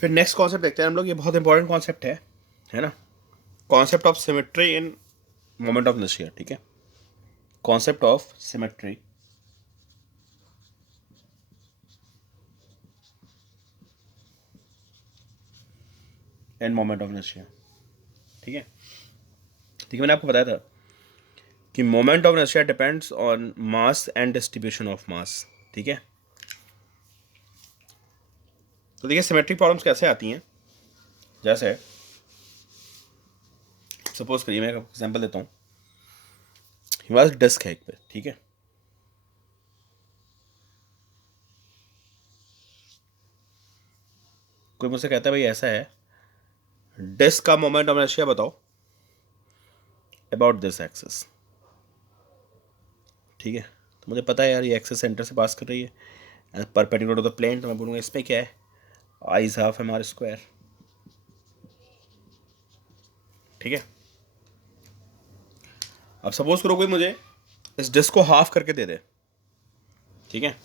फिर next concept देखते हैं हम लोग, ये बहुत इंपॉर्टेंट कॉन्सेप्ट है ना, concept of symmetry in moment of inertia. ठीक है, concept of symmetry end moment of inertia. ठीक है, ठीक है, मैंने आपको बताया था कि moment of inertia depends on mass and distribution of mass. ठीक है, तो देखिए सिमेट्रिक प्रॉब्लम्स कैसे आती हैं। जैसे सपोज करिए, मैं एक एग्जांपल देता हूँ, हमारे पास डिस्क है एक पे। ठीक है, कोई मुझसे कहता है भाई ऐसा है, डिस्क का मोमेंट ऑफ इनर्शिया बताओ अबाउट दिस एक्सिस। ठीक है, तो मुझे पता है यार ये एक्सिस सेंटर से पास कर रही है परपेंडिकुलर टू द प्लेन, तो मैं बोलूँगा इसमें क्या है, I is half M R square. ठीक है, अब सपोज करो कोई मुझे इस डिस्क को हाफ करके दे दे। ठीक है,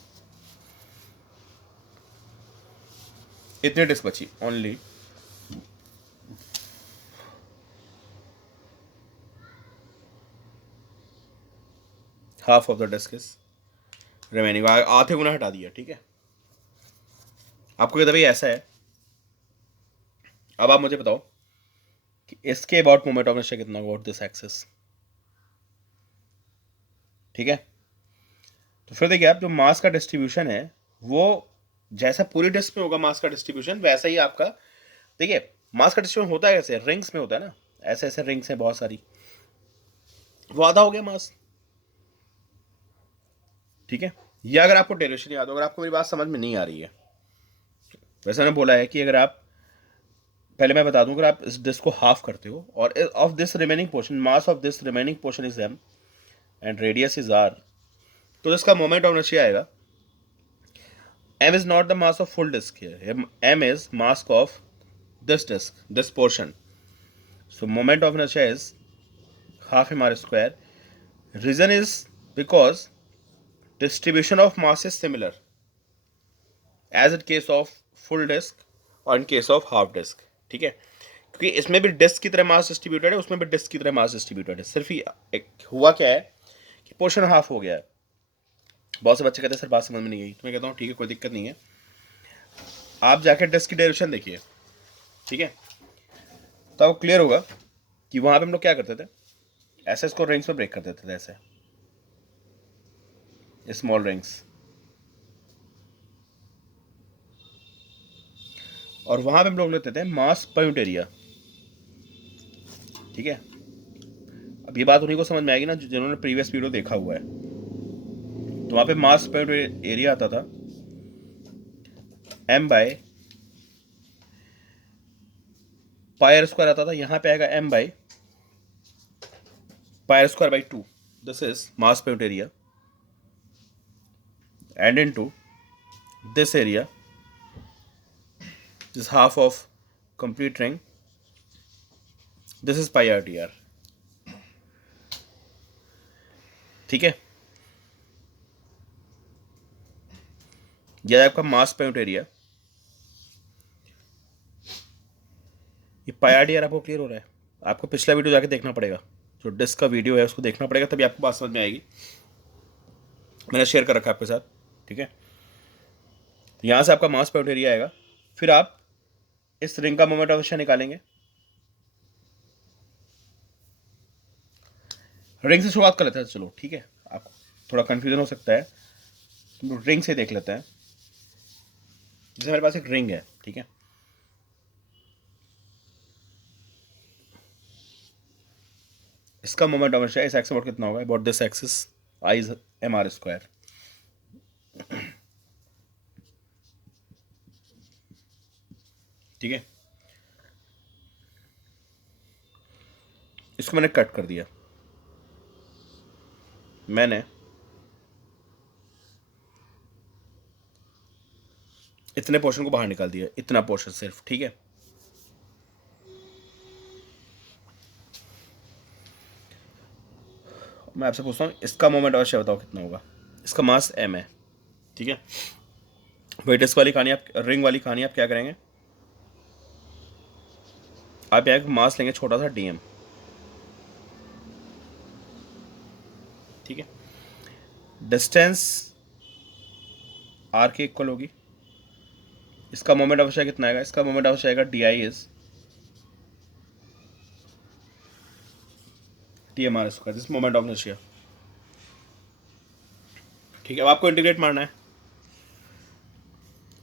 इतनी डिस्क बची only, half of the disc is remaining, आधे गुना हटा दिया। ठीक है, आपको कहता भाई ऐसा है, अब आप मुझे बताओ कि इसके अबाउट मोमेंट ऑफ इनर्शिया कितना अबाउट दिस एक्सिस। ठीक है, तो फिर देखिए आप, जो मास का डिस्ट्रीब्यूशन है वो जैसा पूरी डिस्क में होगा मास का डिस्ट्रीब्यूशन, वैसा ही आपका, देखिए मास का डिस्ट्रीब्यूशन होता है कैसे, रिंग्स में होता है ना, ऐसे ऐसे रिंग्स हैं बहुत सारी, वो आधा हो गया मास। ठीक है, या अगर आपको डेरिवेशन याद हो, अगर आपको मेरी बात समझ में नहीं आ रही है, वैसे मैंने बोला है कि अगर आप, पहले मैं बता दूं, अगर आप इस डिस्क को हाफ करते हो और of this remaining portion, mass of this remaining portion is M and radius is R, तो इसका मोमेंट ऑफ इनर्शिया आएगा, m is not the mass of full disk here, m is mass of this disk, this portion, so moment of inertia is half m r square. Reason is because distribution of mass is similar as in case of full disk और in case of half disk। ठीक है, क्योंकि इसमें भी disc की तरह मास distributed है, उसमें भी डिस्क की तरह मास डिस्ट्रीब्यूटेड है, सिर्फ ही एक हुआ क्या है कि पोर्शन हाफ हो गया है। बहुत से बच्चे कहते हैं सर बात समझ में नहीं आई, तो मैं कहता हूँ ठीक है कोई दिक्कत नहीं है, आप जाके डिस्क की डायरेक्शन देखिए। ठीक है, तो आपको क्लियर होगा कि वहां पे हम लोग क्या करते थे, ऐसे इसको रिंग्स में ब्रेक कर देते थे, ऐसे स्मॉल रिंग्स, और वहां पे हम लोग लेते थे मास पर यूनिट एरिया। ठीक है, अब ये बात उन्हीं को समझ में आएगी ना जिन्होंने प्रीवियस वीडियो देखा हुआ है, तो वहां पे मास पर यूनिट एरिया आता था m बाय पाई स्क्वायर आता था, यहाँ पे आएगा m by pi square by 2, this is mass per unit area, and into this area is half of complete ring, this is pi r d r। ठीक है, यह आपका मास पर यूनिट एरिया, ये पाई आर डी आर आपको clear हो रहा है। आपको पिछला वीडियो जाके देखना पड़ेगा, जो डिस्क का वीडियो है उसको देखना पड़ेगा, तभी आपको बात समझ में आएगी, मैंने शेयर कर रखा है आपके साथ। ठीक है, तो यहाँ से आपका मास पर यूनिट एरिया आएगा, फिर आप इस रिंग का मोमेंट ऑफ इनर्शिया निकालेंगे। रिंग से शुरुआत कर लेते हैं, चलो ठीक है, आपको थोड़ा कंफ्यूजन हो सकता है, तो रिंग से देख लेते हैं। जैसे मेरे पास एक रिंग है, ठीक है, इसका मोमेंट ऑफ इनर्शिया इस एक्सिस अबाउट कितना होगा, about this axis I is M R square. ठीक है, इसको मैंने कट कर दिया, मैंने इतने पोर्शन को बाहर निकाल दिया, इतना पोर्शन सिर्फ। ठीक है, मैं आपसे पूछता हूँ इसका मोमेंट अवश्य बताओ कितना होगा, इसका मास m है। ठीक है, भाई डिस्क वाली कहानी आप, रिंग वाली कहानी आप क्या करेंगे, आप यहाँ मास लेंगे छोटा सा डी एम, ठीक है। डिस्टेंस आर के इक्वल होगी, इसका मोमेंट ऑफ इनर्शिया कितना आएगा, इसका मोमेंट ऑफ इनर्शिया आएगा D I is T M R square, this moment of inertia, ठीक है। अब आपको इंटीग्रेट मारना है,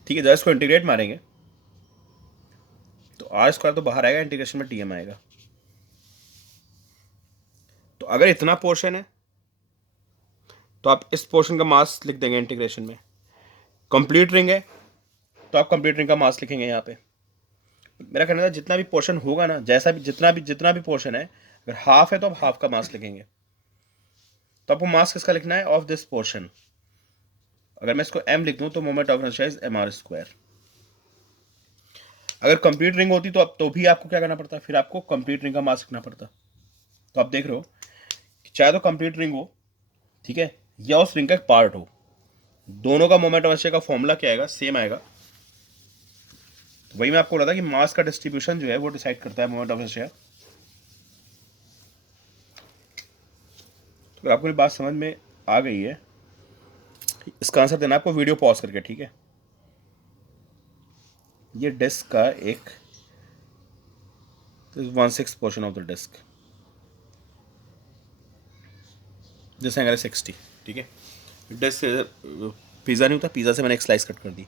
ठीक है। जब इसको इंटीग्रेट मारेंगे तो आर स्क्वायर तो बाहर आएगा, इंटीग्रेशन में टी एम आएगा। तो अगर इतना पोर्शन है तो आप इस पोर्शन का मास लिख देंगे इंटीग्रेशन में। कंप्लीट रिंग है तो आप कंप्लीट रिंग का मास लिखेंगे यहाँ पे। मेरा कहना था जितना भी पोर्शन होगा ना, जैसा भी जितना भी पोर्शन है, अगर हाफ है तो आप हाफ का मास लिखेंगे। तो आपको मास किसका लिखना है, ऑफ दिस पोर्शन। अगर मैं इसको m लिख दूं तो moment of inertia is mr square. अगर कंप्लीट रिंग होती तो अब तो भी आपको क्या करना पड़ता, फिर आपको कंप्लीट रिंग का मास लिखना पड़ता। तो आप देख रहे हो कि चाहे तो कंप्लीट रिंग हो, ठीक है, या उस रिंग का एक पार्ट हो, दोनों का मोमेंट ऑफ इनर्शिया का फॉर्मूला क्या आएगा, सेम आएगा। तो वही मैं आपको बोला था कि मास का डिस्ट्रीब्यूशन जो है वो डिसाइड करता है मोमेंट ऑफ इनर्शिया। तो आपको ये बात समझ में आ गई है, इसका आंसर देना आपको वीडियो पॉज करके, ठीक है। ये डिस्क का एक 1/6 portion of the disc, this angle 60, ठीक है। डिस्क से पिज़्ज़ा नहीं होता, पिज़्ज़ा से मैंने एक स्लाइस कट कर दी,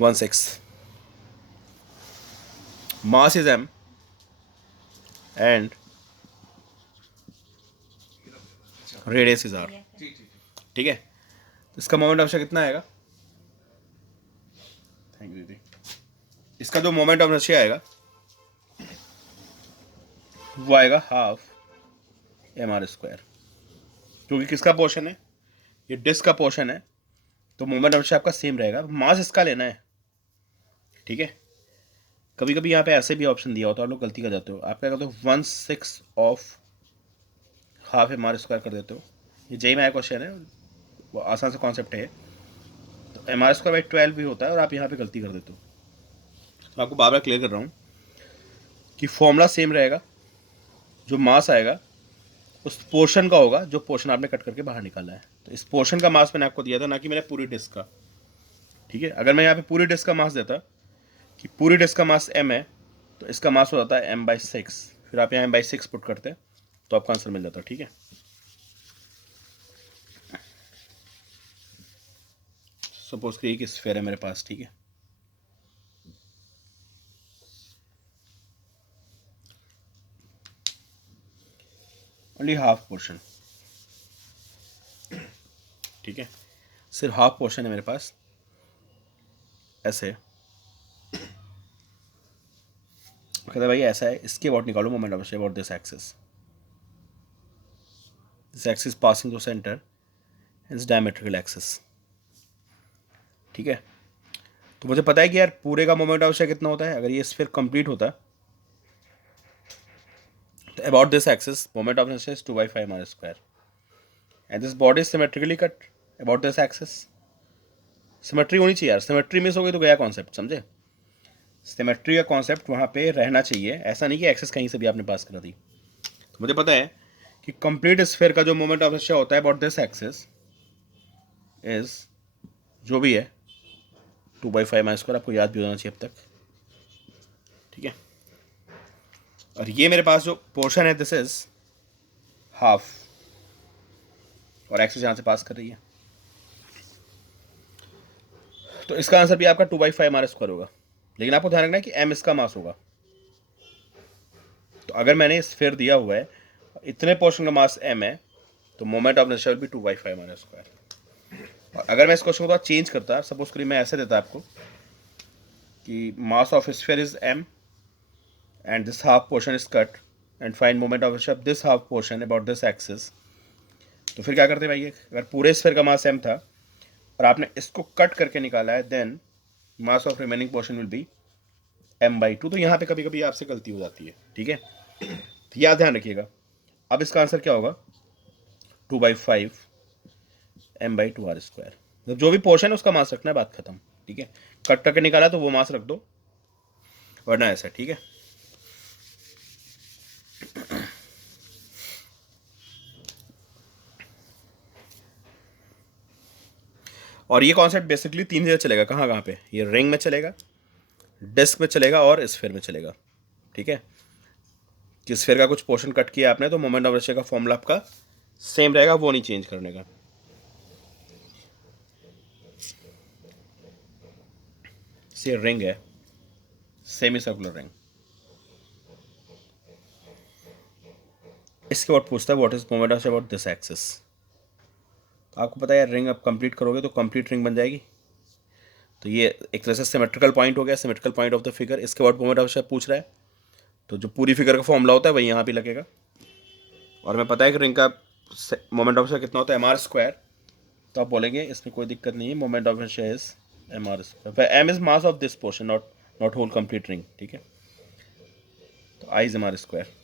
1/6। Mass is m and radius is r, ठीक है। तो इसका मोमेंट ऑफ इनर्शिया कितना आएगा, थैंक यू दीदी। इसका जो मोमेंट ऑफ इनर्शिया आएगा वो आएगा हाफ mr स्क्वायर, क्योंकि किसका पोर्शन है, ये डिस्क का पोर्शन है, तो मोमेंट ऑफ इनर्शिया आपका सेम रहेगा। मास इसका लेना है, ठीक है। कभी कभी यहाँ पे ऐसे भी ऑप्शन दिया होता है, आप लोग गलती कर जाते हो। आप क्या करते हो, 1/6 ऑफ हाफ mr स्क्वायर कर देते हो। ये जेई में आया क्वेश्चन है, वो आसान सा कॉन्सेप्ट है। तो mr स्क्वायर बाई 12 भी होता है और आप यहाँ पे गलती कर देते हो। तो मैं आपको बार बार क्लियर कर रहा हूँ कि फॉर्मूला सेम रहेगा, जो मास आएगा उस पोर्शन का होगा जो पोर्शन आपने कट करके बाहर निकाला है। तो इस पोर्शन का मास मैंने आपको दिया था, ना कि मैंने पूरी डिस्क का, ठीक है। अगर मैं यहाँ पे पूरी डिस्क का मास देता कि पूरी डिस्क का मास m है, तो इसका मास हो जाता है m/6, फिर आप यहाँ m/6 पुट करते तो आपका आंसर मिल जाता, ठीक है। सपोज करिए कि स्फीयर है मेरे पास, ठीक है। ओनली हाफ पोर्शन, ठीक है, सिर्फ हाफ पोर्शन है मेरे पास, ऐसे कहता भाई ऐसा है, इसके अबाउट निकालो moment of inertia about this axis, this axis passing to centre, it's diametrical axis, ठीक है। तो मुझे पता है कि यार पूरे का मोमेंट ऑफ इनर्शिया कितना होता है। अगर ये स्फीयर कंप्लीट होता तो about this axis moment of inertia is 2/5 mr square and this body is symmetrically cut about this axis. Symmetry होनी चाहिए यार, सिमेट्री मिस हो गई तो गया कॉन्सेप्ट, समझे। सिमेट्री का कॉन्सेप्ट वहाँ पे रहना चाहिए, ऐसा नहीं कि एक्सिस कहीं से भी आपने पास करा दी। तो मुझे पता है कि कंप्लीट स्फीयर का जो मोमेंट ऑफ इनर्शिया होता है अबाउट दिस एक्सिस इज जो भी है 2/5 mr स्क्वायर, आपको याद भी होना चाहिए अब तक, ठीक है। और ये मेरे पास जो पोर्शन है दिस इज हाफ, और एक्सिस यहाँ से पास कर रही है, तो इसका आंसर भी आपका 2/5 mr स्क्वायर होगा। लेकिन आपको ध्यान रखना है कि m इसका मास होगा। तो अगर मैंने स्फीयर दिया हुआ है, इतने पोर्शन का मास m है, तो moment of inertia will be 2/5 mr square. और अगर मैं इस क्वेश्चन को थोड़ा चेंज करता, सपोज करिए मैं ऐसे देता आपको कि mass of sphere is m and this half portion is cut and find moment of inertia of this half portion about this axis, तो फिर क्या करते भाई, अगर पूरे स्फीयर का मास m था और आपने इसको कट करके निकाला है, then mass of remaining portion will be m/2। तो यहाँ पे कभी कभी आपसे गलती हो जाती है, ठीक है। तो याद ध्यान रखिएगा। अब इसका आंसर क्या होगा, 2/5 m/2 r स्क्वायर। मतलब जो भी पोर्शन है उसका मास रखना है, बात खत्म, ठीक है। कट करके निकाला तो वो मास रख दो, वरना ऐसा, ठीक है। और ये कॉन्सेप्ट बेसिकली 3 जगह चलेगा, कहाँ कहाँ पे, ये रिंग में चलेगा, डिस्क में चलेगा और स्फीयर में चलेगा। ठीक है, कि स्फीयर का कुछ पोर्शन कट किया आपने तो मोमेंट ऑफ इनर्शिया का फॉर्मूला आपका सेम रहेगा, वो नहीं चेंज करने का। ये रिंग है, सेमी सर्कुलर रिंग। इसके बाद पूछता है what is moment of about this axis. आपको पता है रिंग आप कंप्लीट करोगे तो कंप्लीट रिंग बन जाएगी। तो ये एक तरह से सिमेट्रिकल पॉइंट हो गया, symmetrical point of the figure. इसके बाद मोमेंट ऑफ पूछ रहा है, तो जो पूरी फिगर का फॉर्मूला होता है वही यहाँ पे लगेगा। और हमें पता है कि रिंग का मोमेंट ऑफ कितना होता है, एम आर स्क्वायर। तो आप बोलेंगे इसमें कोई दिक्कत नहीं है, moment of inertia is M R square, M is mass of this portion, not not whole complete ring. ठीक है, तो I is M R square.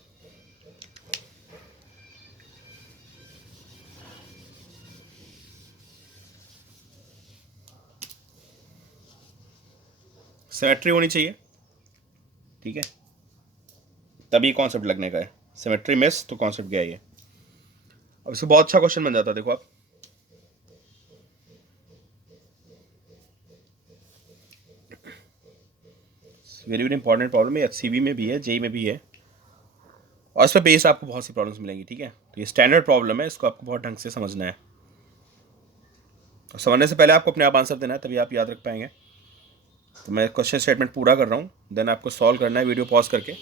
Symmetry होनी चाहिए, ठीक है, तभी कॉन्सेप्ट लगने का है। सिमेट्री मिस तो कॉन्सेप्ट गया ये। अब इसको बहुत अच्छा क्वेश्चन बन जाता है, देखो आप, वेरी वेरी इंपॉर्टेंट प्रॉब्लम है, एचसीबी में भी है, जेई में भी है, और इस पर बेस आपको बहुत सी प्रॉब्लम्स मिलेंगी। ठीक है, तो ये स्टैंडर्ड प्रॉब्लम है, इसको आपको बहुत ढंग से समझना है। और समझने से पहले आपको अपने आप आंसर देना है, तभी आप याद रख पाएंगे। तो मैं क्वेश्चन स्टेटमेंट पूरा कर रहा हूँ, देन आपको सॉल्व करना है वीडियो पॉज करके,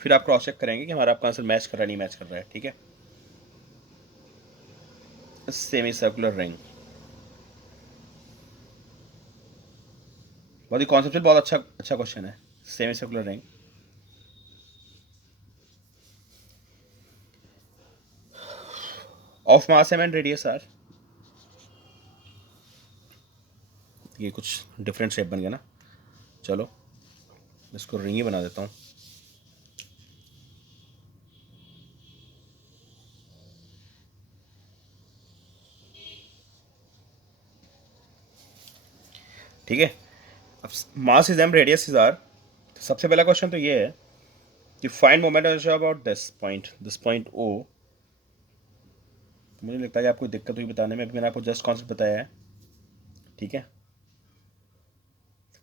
फिर आप क्रॉस चेक करेंगे कि हमारा आपका आंसर मैच कर रहा है नहीं मैच कर रहा है। ठीक है, सेमी सर्कुलर रिंग, बहुत ही कॉन्सेप्चुअल, बहुत अच्छा क्वेश्चन है। Semi circular ring, of mass M and radius R, ये कुछ डिफरेंट शेप बन गया ना, चलो इसको रिंग ही बना देता हूँ। ठीक है, अब mass is M, radius is R. सबसे पहला क्वेश्चन तो ये है कि find moment of inertia about this point O. मुझे लगता है कि आपको दिक्कत हुई बताने में, अभी मैंने आपको जस्ट कॉन्सेप्ट बताया है। ठीक है,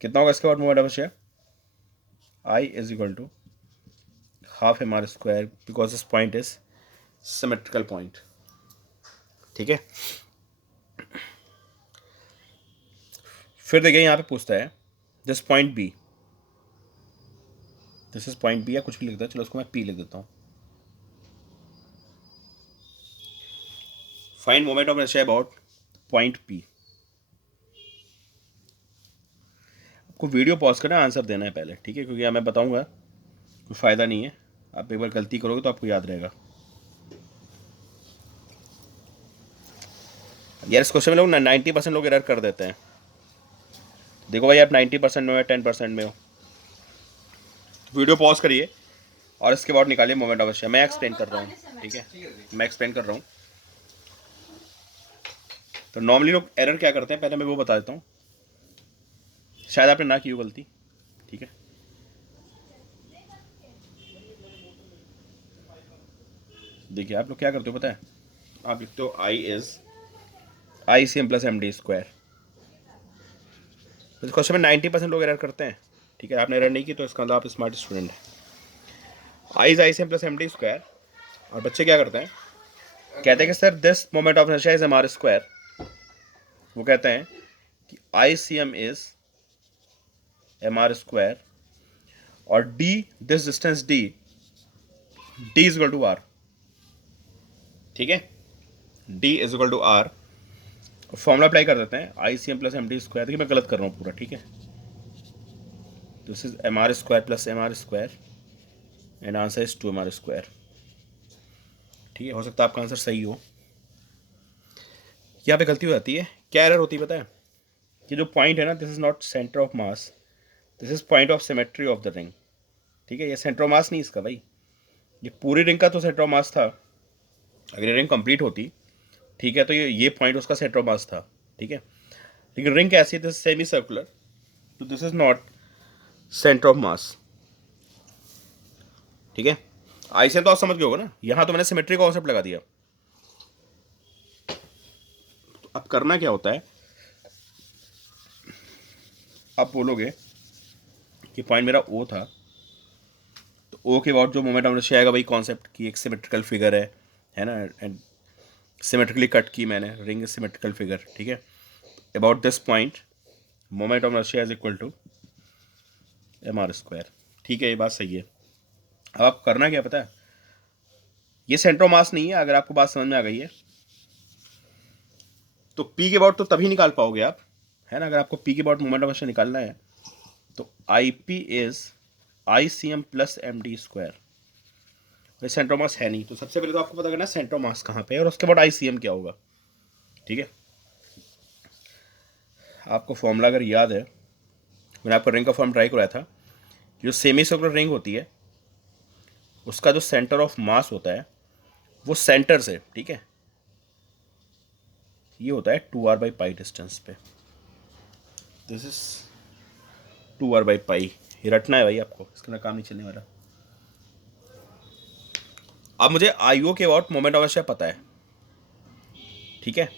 कितना होगा इसके बाद moment of inertia, I is equal to half M R square, because this point is symmetrical point. ठीक है, फिर देखिए यहाँ पे पूछता है this point B, this is point B, या कुछ भी लिखता है, चलो उसको मैं पी लिख देता हूँ। Find moment of inertia about point P. आपको वीडियो पॉज करना, आंसर देना है पहले, ठीक है, क्योंकि मैं बताऊंगा कोई फ़ायदा नहीं है, आप एक बार गलती करोगे तो आपको याद रहेगा। यार इस क्वेश्चन में लोग 90% लोग एरर कर देते हैं। देखो भाई, आप 90% में हो या 10% में हो, वीडियो पॉज करिए और इसके बाद निकालिए मोमेंट ऑफ इनर्शिया। मैं एक्सप्लेन कर रहा हूँ, ठीक है, मैं एक्सप्लेन कर रहा हूँ। तो नॉर्मली लोग एरर क्या करते हैं, पहले मैं वो बता देता हूँ, शायद आपने ना की हो गलती। ठीक है, देखिए आप लोग क्या करते हो पता है, आप लिखते हो I is I C M plus M D square. इस क्वेश्चन में 90% लोग एरर करते हैं। ठीक है, आपने एरर नहीं की तो इसका मतलब आप स्मार्ट स्टूडेंट हैं। I is I C M plus M D square, और बच्चे क्या करते हैं, कहते हैं कि sir this moment of inertia is M R square. वो कहते हैं कि I C M is M R square, और D, this distance D, D is equal to R. ठीक है, D is equal to R, formula apply कर देते हैं, I C M plus M D square. देखिए मैं गलत कर रहा हूँ पूरा, ठीक है, this is M R square plus M R square, and answer is 2 M R square. ठीक है, हो सकता है आपका आंसर सही हो। यहाँ पे गलती हो जाती है, क्या एरर होती है पता है, कि जो पॉइंट है ना, this is not centre of mass, this is point of symmetry of the ring. ठीक है, ये सेंटर ऑफ मास नहीं इसका भाई, ये पूरी रिंग का तो सेंटर ऑफ मास था। अगर ये रिंग कंप्लीट होती, ठीक है, तो ये पॉइंट उसका सेंटर ऑफ मास था। ठीक है, लेकिन रिंग कैसी है, दिस सेमी सर्कुलर, तो this is not centre of मास। ठीक है, आई से तो आप समझ गए होगा ना, यहाँ तो मैंने सिमेट्री का कॉन्सेप्ट लगा दिया। तो अब करना क्या होता है, आप बोलोगे कि पॉइंट मेरा ओ था, तो ओ के बाद जो मोमेंट ऑफ इनर्शिया आएगा वही कॉन्सेप्ट कि एक सिमेट्रिकल फिगर है ना, एंड सिमेट्रिकली कट की मैंने, रिंग सिमेट्रिकल फिगर, ठीक है। About this point moment of inertia is equal to mr², ठीक है, ये बात सही है। अब आप करना क्या पता है, ये सेंटर ऑफ मास नहीं है, अगर आपको बात समझ में आ गई है तो पी के अबाउट तो तभी निकाल पाओगे आप, है ना, अगर आपको पी के अबाउट मोमेंट ऑफ इनर्शिया निकालना है तो I P is I C M plus M D square. Centre of mass है नहीं, तो सबसे पहले तो आपको पता करना है सेंटर ऑफ मास कहाँ पे है, और उसके बाद आई सी एम क्या होगा, ठीक है। आपको फॉर्मूला अगर याद है, मैंने आपको रिंग का फॉर्म ट्राई कराया था, जो सेमी सर्कुलर रिंग होती है उसका जो सेंटर ऑफ मास होता है वो सेंटर से, ठीक है, ये होता है 2r/π डिस्टेंस पे। दिस इज 2r/π, ये रटना है भाई आपको, इसके अंदर काम नहीं चलने वाला। अब मुझे आईओ के अबाउट मोमेंट ऑफ इनर्शिया पता है, ठीक है,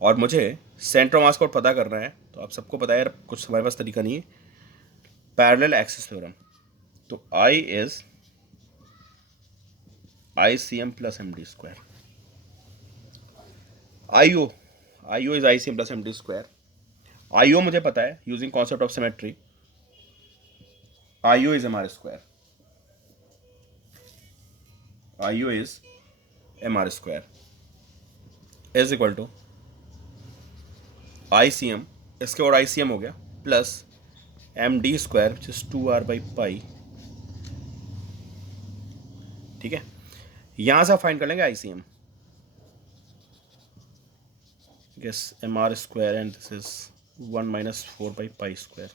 और मुझे सेंटर ऑफ मास को पता करना है, तो आप सबको पता है यार, कुछ हमारे पास तरीका नहीं है, पैरेलल एक्सिस थ्योरम। तो I is I C M plus M D square, I O is I C M plus M D square. I O मुझे पता है using concept of symmetry, I O is M R square, I O is M R square is equal to I C M, इसके और I C M हो गया, plus M D square which is 2r/π, ठीक है। यहां से आप find कर लेंगे I C M, guess M R square and this is 1 - 4/π²,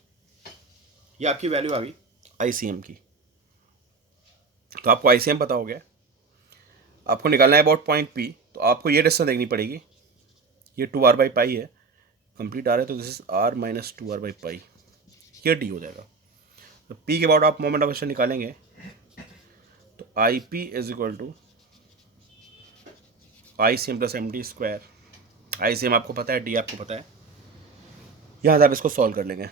ये आपकी वैल्यू आ गई आई सी एम की। तो आपको आई सी एम पता हो गया, आपको निकालना है अबाउट पॉइंट पी, तो आपको ये डिस्टेंस देखनी पड़ेगी, ये 2r/π है, कंप्लीट आ रहा है, तो दिस इज r - 2r/π, ये डी हो जाएगा। तो पी के अबाउट आप मोमेंट ऑफ इनर्शिया निकालेंगे, तो I P is equal to I C M plus M D square. I C M आपको पता है, डी आपको पता है, यहाँ से आप इसको सॉल्व कर लेंगे।